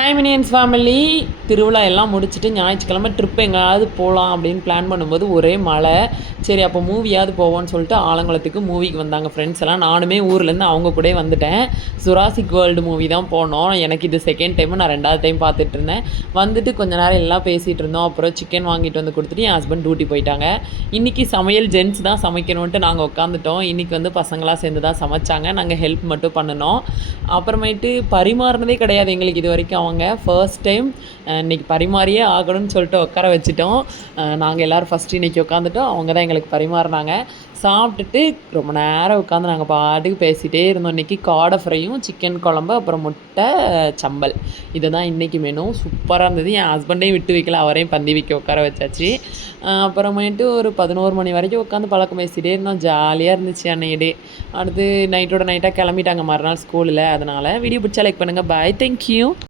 Hi minions family. திருவிழா எல்லாம் முடிச்சுட்டு ஞாயிற்றுக்கிழமை ட்ரிப் எங்கேயாவது போகலாம் அப்படின்னு பிளான் பண்ணும்போது ஒரே மழை. சரி அப்போ மூவியாவது போவோன்னு சொல்லிட்டு ஆலங்குளத்துக்கு மூவிக்கு வந்தாங்க ஃப்ரெண்ட்ஸ் எல்லாம். நானுமே ஊர்லேருந்து அவங்க கூட வந்துட்டேன். ஜுராசிக் வேர்ல்டு மூவி தான் போனோம். எனக்கு இது செகண்ட் டைமு, நான் 2வது டைம் பார்த்துட்டு இருந்தேன். வந்துட்டு கொஞ்ச நேரம் எல்லாம் பேசிகிட்டு இருந்தோம். அப்புறம் சிக்கன் வாங்கிட்டு வந்து கொடுத்துட்டு என் ஹஸ்பண்ட் டியூட்டி போயிட்டாங்க. இன்றைக்கி சமையல் ஜென்ட்ஸ் தான் சமைக்கணுன்ட்டு நாங்கள் உட்காந்துட்டோம். இன்றைக்கி வந்து பசங்களாக சேர்ந்து தான் சமைச்சாங்க. நாங்கள் ஹெல்ப் மட்டும் பண்ணினோம். அப்புறமேட்டு பரிமாறினதே கிடையாது எங்களுக்கு இது வரைக்கும். அவங்க ஃபர்ஸ்ட் டைம் இன்றைக்கி பரிமாறியே ஆகணும்னு சொல்லிட்டு உட்கார வச்சுட்டோம். நாங்கள் எல்லோரும் ஃபஸ்ட்டு இன்றைக்கி உட்காந்துட்டோம். அவங்க தான் எங்களுக்கு பரிமாறினாங்க. சாப்பிட்டுட்டு ரொம்ப நேரம் உட்காந்து நாங்கள் பாட்டுக்கு பேசிகிட்டே இருந்தோம். இன்றைக்கி காடை ஃப்ரையும் சிக்கன் குழம்பு அப்புறம் முட்டை சம்பல், இதை தான் இன்றைக்கி மெனு. சூப்பராக இருந்தது. என் ஹஸ்பண்டையும் விட்டு வைக்கல, அவரையும் பந்தி வைக்க உட்கார வச்சாச்சு. அப்புறமேட்டு ஒரு 11 மணி வரைக்கும் உட்காந்து பழக்கம் பேசிகிட்டே இருந்தோம். ஜாலியாக இருந்துச்சு அன்னைய டே. அடுத்து நைட்டோட நைட்டாக கிளம்பிட்டாங்க மறுநாள் ஸ்கூலில். அதனால் வீடியோ பிடிச்சா லைக் பண்ணுங்கள். பாய், தேங்க்யூ.